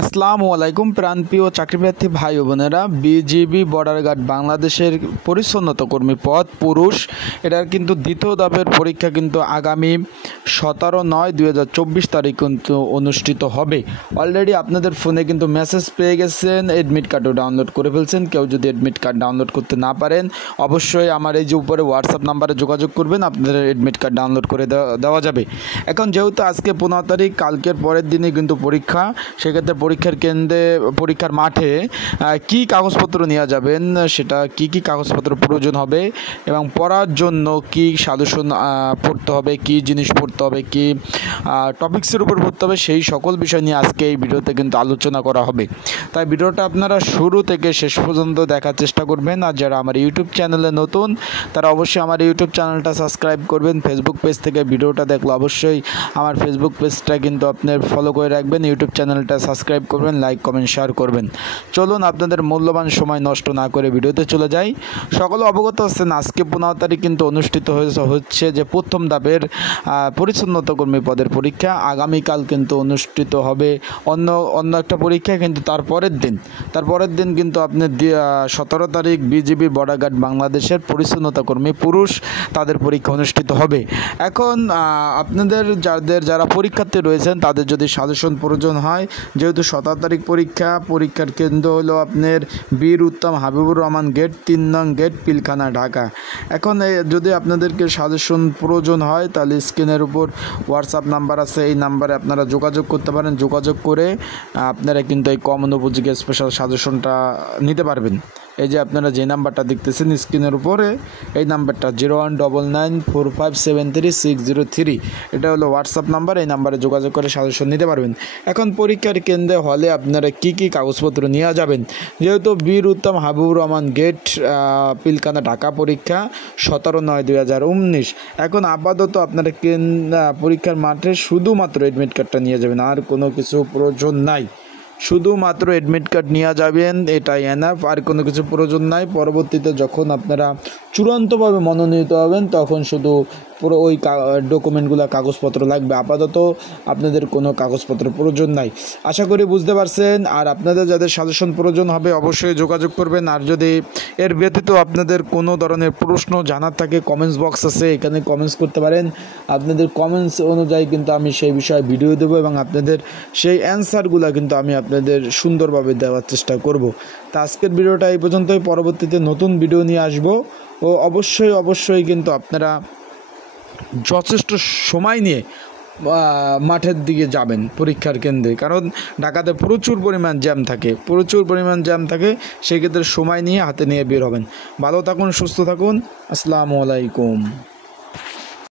আসসালামু আলাইকুম প্রাণপ্রিয় চাকরিপ্রার্থী ভাই ও বোনেরা। বিজিবি বর্ডার গার্ড বাংলাদেশের পরিচ্ছন্নতা কর্মী পদ পুরুষ, এটার কিন্তু দ্বিতীয় ধাপের পরীক্ষা কিন্তু আগামী 17/9/2024 তারিখ কিন্তু অনুষ্ঠিত হবে। অলরেডি আপনাদের ফোনে কিন্তু মেসেজ পেয়ে গেছেন, অ্যাডমিট কার্ডও ডাউনলোড করে ফেলছেন। কেউ যদি অ্যাডমিট কার্ড ডাউনলোড করতে না পারেন, অবশ্যই আমার এই যে উপরে হোয়াটসঅ্যাপ নাম্বারে যোগাযোগ করবেন, আপনাদের অ্যাডমিট কার্ড ডাউনলোড করে দেওয়া যাবে। এখন যেহেতু আজকে 15 তারিখ, কালকের পরের দিনে কিন্তু পরীক্ষা, সেক্ষেত্রে পরীক্ষার কেন্দ্রে পরীক্ষার মাঠে কি কাগজপত্র নিয়ে যাবেন, সেটা কি কাগজপত্র প্রয়োজন হবে এবং পড়ার জন্য কি সাজেশন পড়তে হবে, কি জিনিস পড়তে হবে, কি টপিক্সের উপর পড়তে হবে, সেই সকল বিষয় নিয়ে আজকে এই ভিডিওতে কিন্তু আলোচনা করা হবে। তাই ভিডিওটা আপনারা শুরু থেকে শেষ পর্যন্ত দেখার চেষ্টা করবেন। আর যারা আমার ইউটিউব চ্যানেলে নতুন, তারা অবশ্যই আমার ইউটিউব চ্যানেলটা সাবস্ক্রাইব করবেন। ফেসবুক পেজ থেকে ভিডিওটা দেখলে অবশ্যই আমার ফেসবুক পেজটা কিন্তু আপনার ফলো করে রাখবেন, ইউটিউব চ্যানেলটা সাবস্ক্রাইব করবেন, লাইক কমেন্ট শেয়ার করবেন। চলুন আপনাদের মূল্যবান সময় নষ্ট না করে ভিডিওতে চলে যাই। সকলে অবগত আছেন, আজকে 15 তারিখ কিন্তু অনুষ্ঠিত হচ্ছে যে প্রথম ধাপের পরিচ্ছন্নতা কর্মী পদের পরীক্ষা। আগামীকাল কিন্তু অনুষ্ঠিত হবে অন্য একটা পরীক্ষা, কিন্তু তারপরের দিন কিন্তু আপনি 17 তারিখ বিজিবি বর্ডার গার্ড বাংলাদেশের পরিচ্ছন্নতা কর্মী পুরুষ, তাদের পরীক্ষা অনুষ্ঠিত হবে। এখন আপনাদের যারা পরীক্ষার্থী রয়েছেন, তাদের যদি সাজেশন প্রয়োজন হয়, যেহেতু 17 তারিখ পরীক্ষার কেন্দ্র হলো আপনার বীর উত্তম হাবিবুর রহমান গেট 3 নং গেট, পিলখানা, ঢাকা। এখন যদি আপনাদেরকে সাজেশন প্রয়োজন হয়, তাহলে স্ক্রিনের উপর হোয়াটসঅ্যাপ নাম্বার আছে, এই নাম্বারে আপনারা যোগাযোগ করতে পারেন। যোগাযোগ করে আপনারা কিন্তু এই কমন উপযোগী স্পেশাল সাজেশনটা নিতে পারবেন। এই যে আপনারা যে নাম্বারটা দেখতেছেন স্ক্রিনের উপরে, এই নাম্বারটা 019945733603, এটা হলো হোয়াটসঅ্যাপ নাম্বার। এই নাম্বারে যোগাযোগ করে সাজেশন নিতে পারবেন। এখন পরীক্ষার কেন্দ্রে হলে আপনারা কি কাগজপত্র নিয়ে যাবেন, যেহেতু বীর উত্তম হাবিবুর রহমান গেট, পিলখানা, ঢাকা পরীক্ষা 17/9/2019। এখন আপাতত আপনারা পরীক্ষার মাঠে শুধুমাত্র অ্যাডমিট কার্ডটা নিয়ে যাবেন, আর কোনো কিছু প্রয়োজন নাই। শুধুমাত্র অ্যাডমিট কার্ড নিয়ে যাবেন, এটাই এনাফ, আর কোনো কিছু প্রয়োজন নাই। পরবর্তীতে যখন আপনারা চূড়ান্তভাবে মনোনীত হবেন, তখন শুধু পুরো ওই ডকুমেন্টগুলো কাগজপত্র লাগবে। আপাতত আপনাদের কোনো কাগজপত্র প্রয়োজন নাই। আশা করি বুঝতে পারছেন। আর আপনাদের যাদের সাজেশন প্রয়োজন হবে, অবশ্যই যোগাযোগ করবেন। আর যদি এর ব্যতীত আপনাদের কোনো ধরনের প্রশ্ন জানার থাকে, কমেন্টস বক্স আছে, এখানে কমেন্টস করতে পারেন। আপনাদের কমেন্টস অনুযায়ী কিন্তু আমি সেই বিষয়ে ভিডিও দেবো এবং আপনাদের সেই অ্যান্সারগুলো কিন্তু আমি আপনাদের সুন্দরভাবে দেওয়ার চেষ্টা করব। তা আজকের ভিডিওটা এই পর্যন্তই। পরবর্তীতে নতুন ভিডিও নিয়ে আসব। ও অবশ্যই কিন্তু আপনারা যথেষ্ট সময় নিয়ে মাঠের দিকে যাবেন পরীক্ষার কেন্দ্রে, কারণ ঢাকাতে প্রচুর পরিমাণ জ্যাম থাকে। সেক্ষেত্রে সময় নিয়ে হাতে নিয়ে বের হবেন। ভালো থাকুন, সুস্থ থাকুন। আসসালামু আলাইকুম।